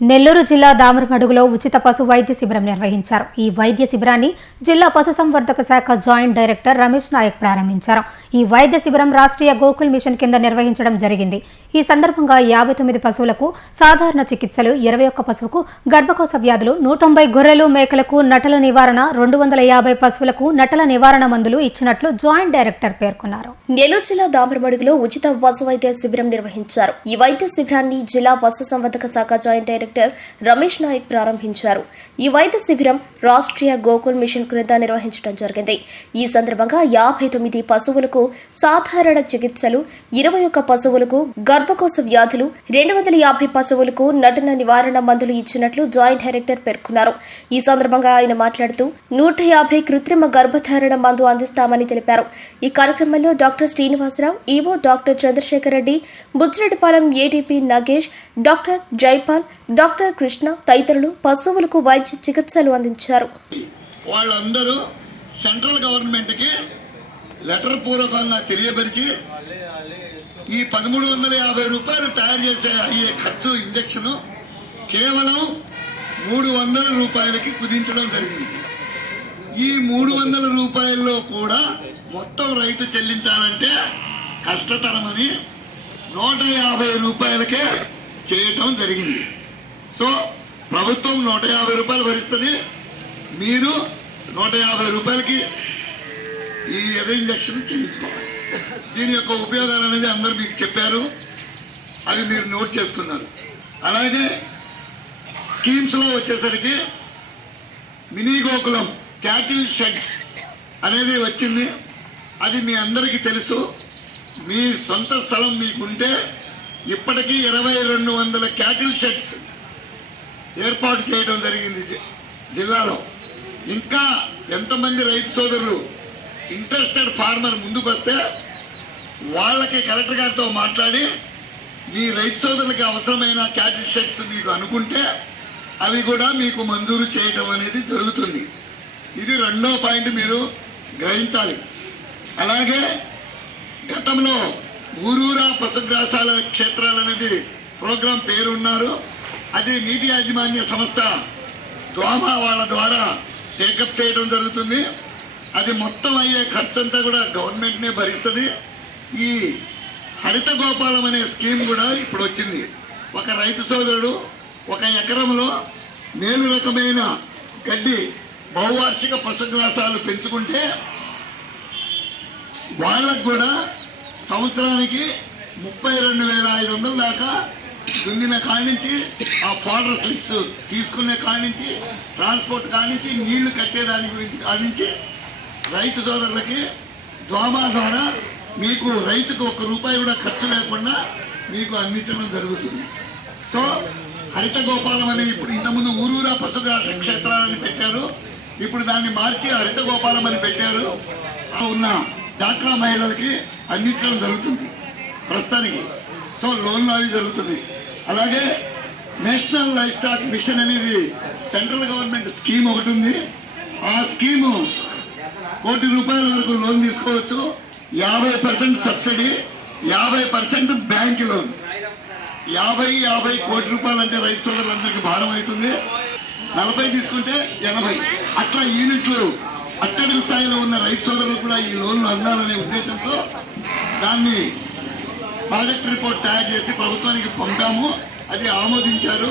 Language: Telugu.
నెల్లూరు జిల్లా దామరమడుగులో ఉచిత పశు వైద్య శిబిరం నిర్వహించారు. ఈ వైద్య శిబిరాన్ని జిల్లా పశుసంవర్ధక శాఖ జాయింట్ డైరెక్టర్ రమేష్ నాయక్ ప్రారంభించారు. ఈ వైద్య శిబిరం రాష్ట్రీయ గోకుల్ మిషన్ కింద నిర్వహించడం జరిగింది. ఈ సందర్భంగా 59 పశువులకు సాధారణ చికిత్సలు, 21 పశువుకు గర్భకోశ వ్యాధులు, 190 గొర్రెలు మేకలకు నటల నివారణ, 250 పశువులకు నటల నివారణ మందులు ఇచ్చినట్లు జాయింట్ డైరెక్టర్ పేర్కొన్నారు. నెల్లూరు జిల్లా దామరమడుగులో ఉచిత పశు వైద్య శిబిరం నిర్వహించారు. ఈ వైద్య శిబిరాన్ని జిల్లా పశుసంవర్ధక శాఖ జాయింట్ డైరెక్టర్ రమేష్ నాయక్ ప్రారంభించారు. ఈ వైద్య శిబిరం రాష్ట్రీయ గోకుల్ మిషన్ క్రింద నిర్వహించడం జరిగింది. ఈ సందర్భంగా 59 పశువులకు సాధారణ చికిత్సలు, 21 పశువులకు గర్భకోశ వ్యాధులు, 250 పశువులకు నటన నివారణ మందులు ఇచ్చినట్లు జాయింట్ డైరెక్టర్ పేర్కొన్నారు. ఈ సందర్భంగా ఆయన మాట్లాడుతూ 150 కృత్రిమ గర్భధారణ మందు అందిస్తామని తెలిపారు. ఈ కార్యక్రమంలో doctor Srinivasarao, EO doctor Chandrashekar Reddy, Buchireddypalem ADP Nagesh, doctor Jaipal, doctor Krishna తదితరులు పశువులకు వైద్య చికిత్సలు అందించారు. వాళ్ళందరూ సెంట్రల్ గవర్నమెంట్కి లెటర్ పూర్వకంగా తెలియపరిచి ఈ 1350 రూపాయలు తయారు చేసే అయ్యే ఖర్చు ఇంజక్షను కేవలం 300 రూపాయలకి కుదించడం జరిగింది. ఈ 300 రూపాయల్లో కూడా మొత్తం రైతు చెల్లించాలంటే కష్టతరమని 150 రూపాయలకే చేయటం జరిగింది. సో ప్రభుత్వం 150 రూపాయలు భరిస్తుంది, మీరు 150 రూపాయలకి ఈ ఇంజక్షన్ చేయించుకోవాలి. దీని యొక్క ఉపయోగాలు అనేది అందరూ మీకు చెప్పారు, అవి మీరు నోట్ చేసుకున్నారు. అలాగే స్కీమ్స్లో వచ్చేసరికి మినీ గోకులం క్యాటిల్ షెడ్స్ అనేది వచ్చింది. అది మీ అందరికీ తెలుసు. మీ సొంత స్థలం మీకుంటే ఇప్పటికీ 2200 క్యాటిల్ షెడ్స్ ఏర్పాటు చేయడం జరిగింది జిల్లాలో. ఇంకా ఎంతమంది రైతు సోదరులు ఇంట్రెస్టెడ్ ఫార్మర్ ముందుకు వస్తే వాళ్ళకి కలెక్టర్ గారితో మాట్లాడి మీ రైతు సోదరులకి అవసరమైన క్యాటిల్ షెడ్స్ మీకు అనుకుంటే అవి కూడా మీకు మంజూరు చేయడం అనేది జరుగుతుంది. ఇది రెండో పాయింట్ మీరు గ్రహించాలి. అలాగే గతంలో ఊరూరా పశుగ్రాసాల క్షేత్రాలు అనేది ప్రోగ్రాం పేరున్నారు. అది నీటి యాజమాన్య సంస్థ ద్వామా వాళ్ళ ద్వారా టేకప్ చేయడం జరుగుతుంది. అది మొత్తం అయ్యే ఖర్చు అంతా కూడా గవర్నమెంట్నే భరిస్తుంది. ఈ హరిత గోపాలం అనే స్కీమ్ కూడా ఇప్పుడు వచ్చింది. ఒక రైతు సోదరుడు 1 ఎకరంలో మేలు రకమైన గడ్డి బహువార్షిక పశుగ్రాసాలు పెంచుకుంటే వాళ్ళకు కూడా సంవత్సరానికి 32,500 దాకా దున్నిన కాడి ఆ ఫాడర్ స్లిప్స్ తీసుకునే కాడి ట్రాన్స్పోర్ట్ కాడి నీళ్లు కట్టేదాని గురించి కాడి రైతు సోదరులకి ద్వామా ద్వారా మీకు రైతుకు 1 రూపాయి కూడా ఖర్చు లేకుండా మీకు అందించడం జరుగుతుంది. సో హరిత గోపాలం అని ఇప్పుడు ఇంతకుముందు ఊరూరా పశుగ్రాస క్షేత్రాలని పెట్టారు, ఇప్పుడు దాన్ని మార్చి హరిత గోపాలం అని పెట్టారు. ఉన్న డాక్రా మహిళలకి అందించడం జరుగుతుంది ప్రస్తుతానికి. సో లోన్లు అవి జరుగుతున్నాయి. అలాగే నేషనల్ లైఫ్ స్టాక్ మిషన్ అనేది సెంట్రల్ గవర్నమెంట్ స్కీమ్ ఒకటి ఉంది. ఆ స్కీము 1 కోటి రూపాయల వరకు లోన్ తీసుకోవచ్చు. 50% సబ్సిడీ, 50% బ్యాంక్ లోన్. 50 కోటి రూపాయలు అంటే రైతు సోదరులందరికీ భారం అవుతుంది. 40 తీసుకుంటే 80. అట్లా యూనిట్లు అట్టడుగు స్థాయిలో ఉన్న రైతు సోదరులు కూడా ఈ లోన్లు అందాలనే ఉద్దేశంతో దాన్ని ప్రాజెక్ట్ రిపోర్ట్ తయారు చేసి ప్రభుత్వానికి పంపాము. అది ఆమోదించారు.